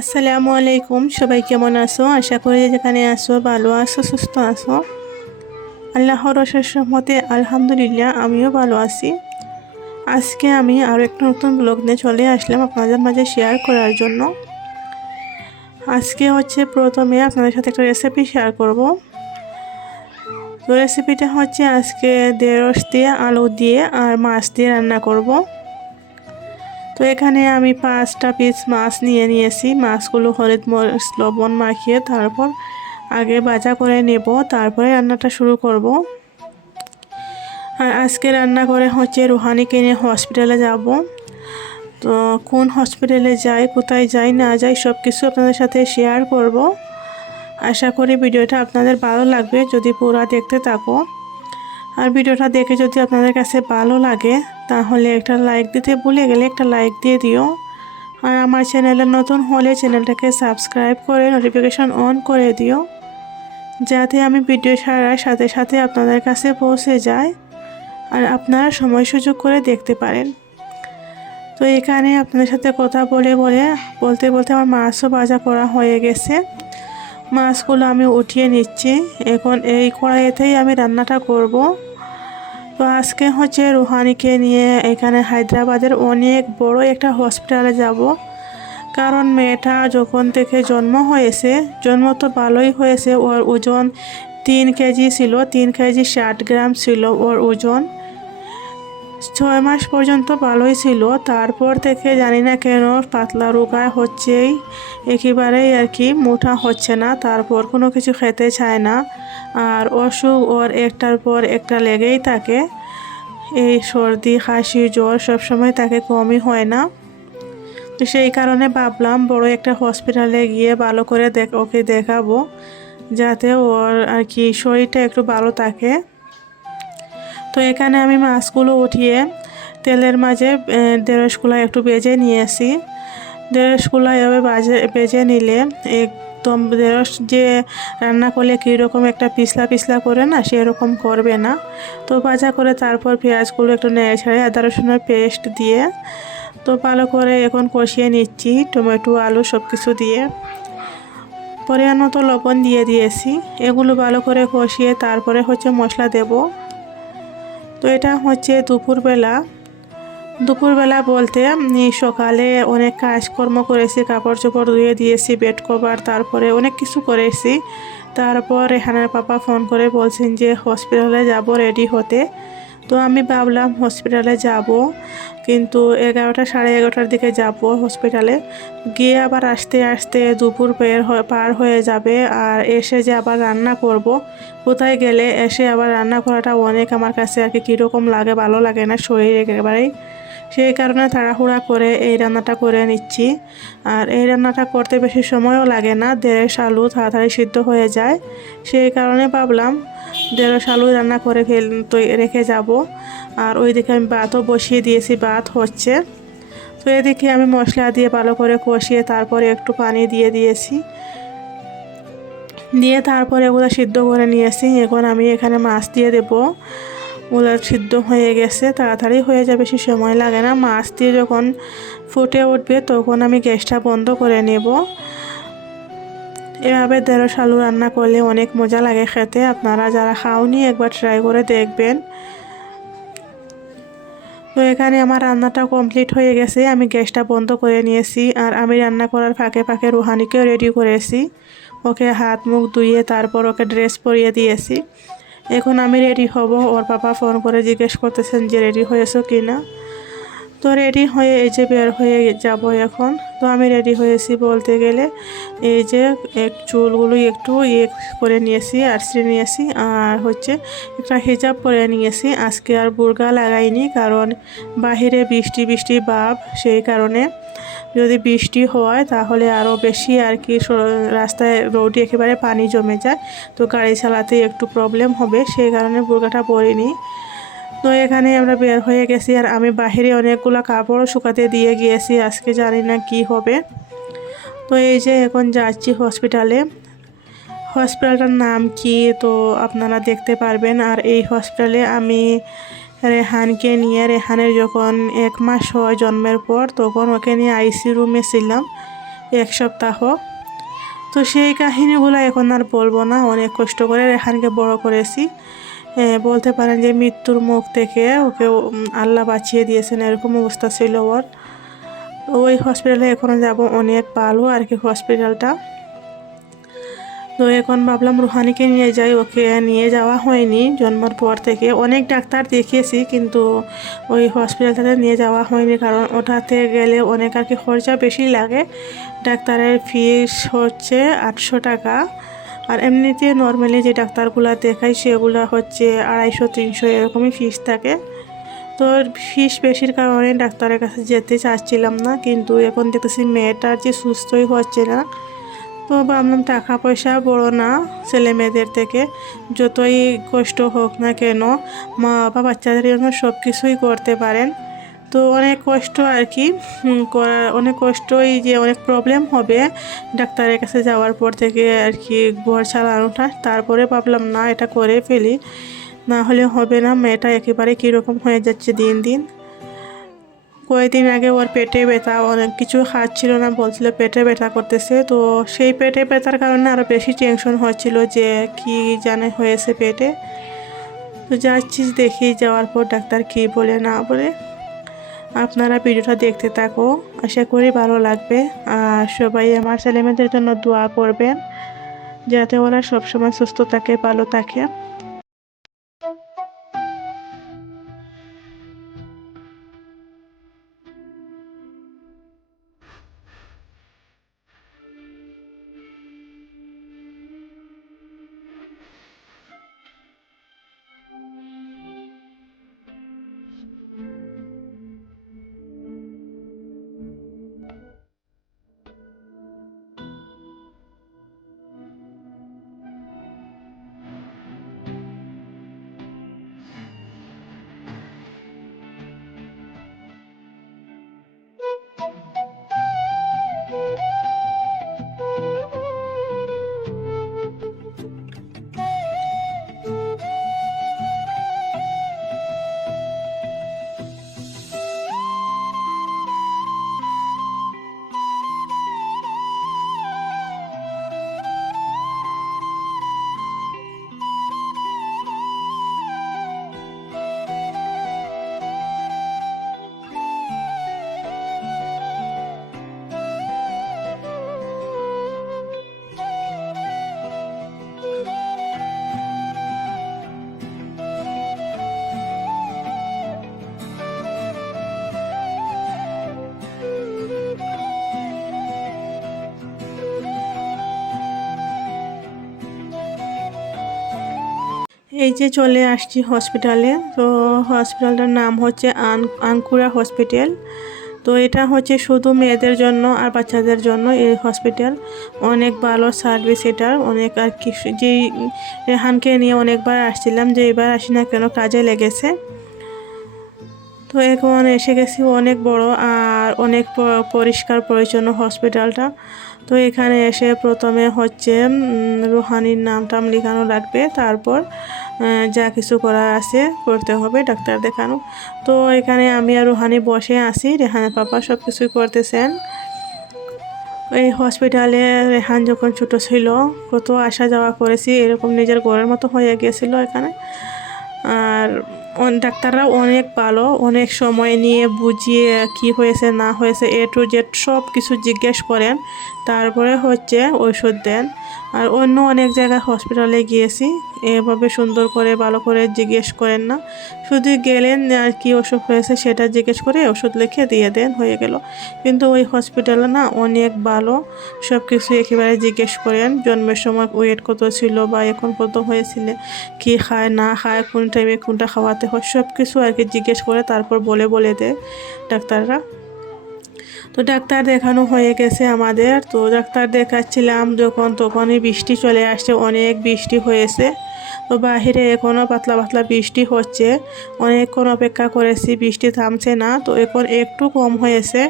আসসালামু আলাইকুম, সবাই কেমন আছো? আশা করি যেখানে আছো ভালো আছো, সুস্থ আছো। আল্লাহর অশেষ রহমতে আলহামদুলিল্লাহ আমিও ভালো আছি। আজকে আমি আরও একটা নতুন ব্লগ নিয়ে চলে আসলাম আপনাদের মাঝে শেয়ার করার জন্য। আজকে প্রথমে আপনাদের সাথে একটা রেসিপি শেয়ার করব। তো রেসিপিটা আজকে ঢেঁড়স দিয়ে, আলু দিয়ে আর মাছ দিয়ে রান্না করব। তো এখানে আমি 5টা পিস মাছ নিয়ে নিয়েছি। মাছগুলো হলুদ মরিচ লবণ মাখিয়ে তারপর আগে ভাজা করে নেব, তারপরে রান্নাটা শুরু করব। আর আজকে রান্না করে রুহানিকে নিয়ে হসপিটালে যাব। তো কোন হসপিটালে যাই, কোথায় যাই না যাই সব কিছু আপনাদের সাথে শেয়ার করব। আশা করি ভিডিওটা আপনাদের ভালো লাগবে যদি পুরো দেখতে থাকো। আর ভিডিওটা দেখে যদি আপনাদের কাছে ভালো লাগে তাহলে একটা লাইক দিতে ভুলে গেলে একটা লাইক দিয়ে দিও। আর আমার চ্যানেলে নতুন হলে চ্যানেলটাকে সাবস্ক্রাইব করে নোটিফিকেশন অন করে দিও, যাতে আমি ভিডিও ছাড়ার সাথে সাথে আপনাদের কাছে পৌঁছে যায় আর আপনারা সময় সুযোগ করে দেখতে পারেন। তো এখানে আপনাদের সাথে কথা বলতে বলতে আমার মাছও ভাজা করা হয়ে গেছে। মাছগুলো আমি উঠিয়ে নিচ্ছি। এখন এই কড়াইতেই আমি রান্নাটা করব। তো আজকে রুহানিকে নিয়ে এখানে হায়দ্রাবাদের অনেক বড় একটা হসপিটালে যাব। কারণ মেয়েটা যখন থেকে জন্ম হয়েছে, জন্ম তো ভালোই হয়েছে, ওর ওজন 3 কেজি ছিল, 3 কেজি 60 গ্রাম ছিল ওর ওজন। 6 মাস পর্যন্ত ভালোই ছিল, তারপর থেকে জানি না কেন পাতলা রোগা হচ্ছেই, একেবারেই আর কি মোটা হচ্ছে না, তারপর কোনো কিছু খেতে চায় না। আর অসুখ ওর একটার পর একটা লেগেই থাকে। এই সর্দি কাশি জ্বর সবসময় তাকে কমই হয় না। তো সেই কারণে ভাবলাম বড় একটা হসপিটালে গিয়ে ভালো করে ওকে দেখাবো, যাতে ওর আর কি শরীরটা একটু ভালো থাকে। তো এখানে আমি মাছগুলো উঠিয়ে তেলের মাঝে ঢেঁড়সগুলো একটু ভেজে নিয়েছি। ঢেঁড়সগুলো এভাবে ভেজে নিলে একদম ঢেঁড়স যে রান্না করলে কীরকম একটা পিছলা পিছলা করে না, সেরকম করবে না। তো ভাজা করে তারপর পেঁয়াজগুলো একটু নেড়ে ছেড়ে আদা রসুনের পেস্ট দিয়ে তো ভালো করে এখন কষিয়ে নিচ্ছি, টমেটো আলু সব কিছু দিয়ে। পরিমাণ মতো লবণ দিয়ে দিয়েছি। এগুলো ভালো করে কষিয়ে তারপরে মশলা দেব। তো এটা দুপুরবেলা বলতে সকালে অনেক কাজকর্ম করেছি, কাপড় চোপড় ধুয়ে দিয়েছি, বেড কভার, তারপরে অনেক কিছু করেছি। তারপর রেহানার পাপা ফোন করে বলছেন যে হসপিটালে যাব রেডি হতে। তো আমি ভাবলাম হসপিটালে যাব, কিন্তু 11টা সাড়ে 11টার দিকে যাব হসপিটালে। গিয়ে আবার আসতে আসতে দুপুর পার হয়ে যাবে। আর এসে যে আবার রান্না করব, কোথায় গেলে এসে আবার রান্না করাটা অনেক আমার কাছে আর কি কীরকম লাগে, ভালো লাগে না শরীর একেবারেই। সেই কারণে তাড়াহুড়া করে এই রান্নাটা করে নিচ্ছি। আর এই রান্নাটা করতে বেশি সময়ও লাগে না, ঢেঁড়স আলু তাড়াতাড়ি সিদ্ধ হয়ে যায়। সেই কারণে ভাবলাম ঢেঁড়স আলু রান্না করে রেখে যাব। আর ওইদিকে আমি ভাতও বসিয়ে দিয়েছি, ভাত হচ্ছে। তো এদিকে আমি মশলা দিয়ে ভালো করে কষিয়ে তারপরে একটু পানি দিয়ে দিয়েছি, দিয়ে তারপরে ওগুলো সিদ্ধ করে নিয়েছি। এখন আমি এখানে মাছ দিয়ে দেবো। ওগুলো সিদ্ধ হয়ে গেছে, তাড়াতাড়ি হয়ে যাবে, বেশি সময় লাগে না। মাছ দিয়ে যখন ফুটে উঠবে তখন আমি গ্যাসটা বন্ধ করে নেব। এভাবে ঢেঁড়স আলু রান্না করলে অনেক মজা লাগে খেতে। আপনারা যারা খাওনি একবার ট্রাই করে দেখবেন। তো এখানে আমার রান্নাটা কমপ্লিট হয়ে গেছে, আমি গ্যাসটা বন্ধ করে নিয়েছি। আর আমি রান্না করার ফাঁকে ফাঁকে রুহানিকেও রেডি করেছি। ওকে হাত মুখ ধুইয়ে তারপর ওকে ড্রেস পরিয়ে দিয়েছি। এখন আমি রেডি হব। ওর পাপা ফোন করে জিজ্ঞেস করতেছেন যে রেডি হয়েছো কি না। তো রেডি হয়ে এই যে বের হয়ে যাব এখন। তো আমি রেডি হয়েছি বলতে গেলে এই যে চুলগুলো একটু করে নিয়েছি, আঁচড়ে নিয়েছি। আর একটা হিজাব পরে নিয়েছি। আজকে আর বুরকা লাগাইনি, কারণ বাহিরে বৃষ্টি বৃষ্টি ভাব। সেই কারণে যদি বৃষ্টি হয় তাহলে আরও বেশি আর কি রাস্তায় রোডে একেবারে পানি জমে যায়, তো গাড়ি চালাতে একটু প্রবলেম হবে। সেই কারণে বুরকাটা পরিনি। তো এখানে আমরা বের হয়ে গেছি। আর আমি বাহিরে অনেকগুলো কাপড়ও শুকাতে দিয়ে গিয়েছি, আজকে জানি না কি হবে। তো এই যে এখন যাচ্ছি হসপিটালে। হসপিটালটার নাম কি তো আপনারা দেখতে পারবেন। আর এই হসপিটালে আমি রেহানকে নিয়ে, রেহানের যখন 1 মাস হয় জন্মের পর, তখন ওকে নিয়ে আইসি রুমে ছিলাম। 1 সপ্তাহ। তো সেই কাহিনীগুলো এখন আর বলবো না, অনেক কষ্ট করে রেহানকে বড় করেছি। বলতে পারেন যে মৃত্যুর মুখ থেকে ওকে আল্লাহ বাঁচিয়ে দিয়েছেন, এরকম অবস্থা ছিল ওর। ওই হসপিটালে এখনও যাব, অনেক ভালো আর কি হসপিটালটা। তো এখন ভাবলাম রুহানিকে নিয়ে যাই, ওকে নিয়ে যাওয়া হয়নি জন্মের পর থেকে। অনেক ডাক্তার দেখিয়েছি কিন্তু ওই হসপিটালটাতে নিয়ে যাওয়া হয়নি, কারণ ওটাতে গেলে অনেক আর কি খরচা বেশি লাগে। ডাক্তারের ফিস হচ্ছে 800 টাকা, আর এমনিতে নর্মালি যে ডাক্তারগুলো দেখাই সেগুলো হচ্ছে 250-300 এরকমই ফিস থাকে। তো ফিস বেশির কারণে ডাক্তারের কাছে যেতে চাচ্ছিলাম না, কিন্তু এখন দেখতেছি মেয়েটার যে সুস্থই হচ্ছে না। তো ভাবলাম টাকা পয়সা বড় না ছেলে মেয়েদের থেকে, যতই কষ্ট হোক না কেন মা বাবা বাচ্চাদের জন্য সব কিছুই করতে পারেন। তো অনেক কষ্ট আর কি করার, অনেক কষ্টই যে অনেক প্রবলেম হবে ডাক্তারের কাছে যাওয়ার পর থেকে আর কি ঘর চালানোটা। তারপরে ভাবলাম না, এটা করে ফেলি, না হলে হবে না। মেয়েটা একেবারে কীরকম হয়ে যাচ্ছে দিন দিন। কয়েকদিন আগে ওর পেটে ব্যথা, অনেক কিছু খাচ্ছিল না, বলছিল পেটে ব্যথা করতেছে। তো সেই পেটে ব্যথার কারণে আরও বেশি টেনশন হচ্ছিল যে কি জানে হয়েছে পেটে। তো যাচ্ছি, দেখি যাওয়ার পর ডাক্তার কি বলে না বলে। আপনারা ভিডিওটা দেখতে থাকো, আশা করি ভালো লাগবে। আর সবাই আমার ছেলেমেয়েদের জন্য দোয়া করবেন যাতে ওরা সবসময় সুস্থ থাকে, ভালো থাকে। এই যে চলে আসছি হসপিটালে। তো হসপিটালটার নাম হচ্ছে আঙ্কুরা হসপিটাল। তো এটা হচ্ছে শুধু মেয়েদের জন্য আর বাচ্চাদের জন্য এই হসপিটাল। অনেক ভালো সার্ভিস এটার, অনেক আর কি। যেই রেহানকে নিয়ে অনেকবার আসছিলাম, যে এবার আসি না কেন কাজে লেগেছে। তো এখন এসে গেছি, অনেক বড় আর অনেক পরিষ্কার পরিচ্ছন্ন হসপিটালটা। তো এখানে এসে প্রথমে হচ্ছে রুহানির নাম টাম লেখানো লাগবে, তারপর যা কিছু করার আছে করতে হবে, ডাক্তার দেখানো। তো এখানে আমি আর রুহানি বসে আছি, রেহানের পাপা সব কিছুই করতেছেন। এই হসপিটালে রেহান যখন ছোটো ছিল কত আসা যাওয়া করেছি, এরকম নিজের ঘরের মতো হয়ে গিয়েছিলো এখানে। আর ডাক্তাররা অনেক ভালো, অনেক সময় নিয়ে বুঝিয়ে কি হয়েছে না হয়েছে A to Z সব কিছু জিজ্ঞেস করেন, তারপরে হচ্ছে ওষুধ দেন। আর অন্য অনেক জায়গায় হসপিটালে গিয়েছি, এভাবে সুন্দর করে ভালো করে জিজ্ঞেস করেন না, শুধু গেলেন আর কি অসুখ হয়েছে সেটা জিজ্ঞেস করে ওষুধ লিখে দিয়ে দেন, হয়ে গেল। কিন্তু ওই হসপিটালে না অনেক ভালো, সব কিছু একেবারে জিজ্ঞেস করেন। জন্মের সময় ওয়েট কত ছিল বা এখন কত হয়েছিল, কি খায় না খায়, কোন টাইমে কোনটা খাওয়াতে হয়, সব কিছু আর কি জিজ্ঞেস করে তারপর বলে দেয় ডাক্তাররা। তো ডাক্তার দেখানো হয়ে গেছে আমাদের। তো ডাক্তার দেখাচ্ছিলাম যখন, তখনই বৃষ্টি চলে আসছে, অনেক বৃষ্টি হয়েছে। তো বাহিরে এখনও পাতলা পাতলা বৃষ্টি হচ্ছে, অনেকক্ষণ অপেক্ষা করেছি, বৃষ্টি থামছে না। তো এখন একটু কম হয়েছে।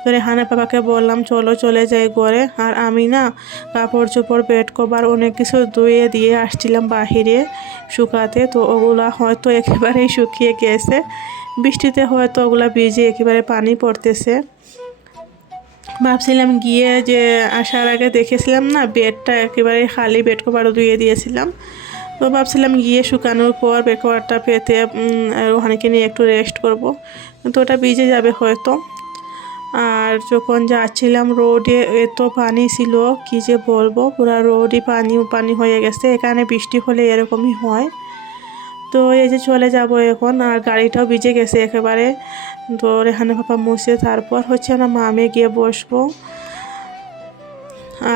তো রেহানের বাবাকে বললাম চলো চলে যাই ঘরে। আর আমি না কাপড় চোপড় বেড কভার অনেক কিছু ধুয়ে দিয়ে আসছিলাম বাহিরে শুকাতে। তো ওগুলা হয়তো একেবারেই শুকিয়ে গিয়েছে, বৃষ্টিতে হয়তো ওগুলা ভিজে একেবারে পানি পড়তেছে। ভাবছিলাম গিয়ে যে আসার আগে দেখেছিলাম না বেডটা একেবারে খালি, বেড কভারও ধুয়ে দিয়েছিলাম। তো ভাবছিলাম গিয়ে শুকানোর পর বেড কভারটা পেতে ওখানেকে নিয়ে একটু রেস্ট করব, কিন্তু ওটা ভিজে যাবে হয়তো। আর যখন যাচ্ছিলাম রোডে এত পানি ছিল কি যে বলবো, পুরো রোডই পানি পানি হয়ে গেছে। এখানে বৃষ্টি হলে এরকমই হয়। তো এই যে চলে যাব এখন, আর গাড়িটাও ভিজে গেছে একেবারে। তো এখানে পাপা মুছে তারপর হচ্ছে আমরা মামে গিয়ে বসবো।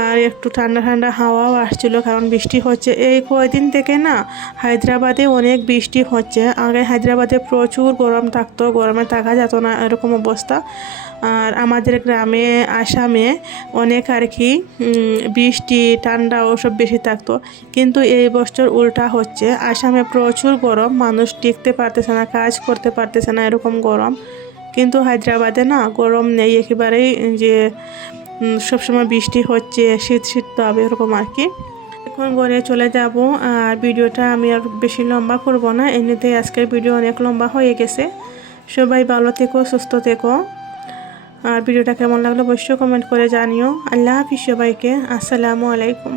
আর একটু ঠান্ডা ঠান্ডা হাওয়াও আসছিল, কারণ বৃষ্টি হচ্ছে এই কয়েকদিন থেকে না। হায়দ্রাবাদে অনেক বৃষ্টি হচ্ছে। আগে হায়দ্রাবাদে প্রচুর গরম থাকতো, গরমে থাকা যেত না এরকম অবস্থা। আর আমাদের গ্রামে আসামে অনেক আর কি বৃষ্টি ঠান্ডা ওসব বেশি থাকতো। কিন্তু এই বছর উল্টা হচ্ছে, আসামে প্রচুর গরম, মানুষ টিকতে পারতেছে না, কাজ করতে পারতেছে না, এরকম গরম। কিন্তু হায়দ্রাবাদে না গরম নেই একেবারেই, যে সবসময় বৃষ্টি হচ্ছে, শীত শীত পাবে এরকম আর কি। এখন ঘরে চলে যাব। আর ভিডিওটা আমি আর বেশি লম্বা করব না, এমনিতেই আজকের ভিডিও অনেক লম্বা হয়ে গেছে। সবাই ভালো থেকো, সুস্থ থেকো। আর ভিডিওটা কেমন লাগলো অবশ্যই কমেন্ট করে জানিও। আল্লাহ হাফিজ সবাইকে। আসসালামু আলাইকুম।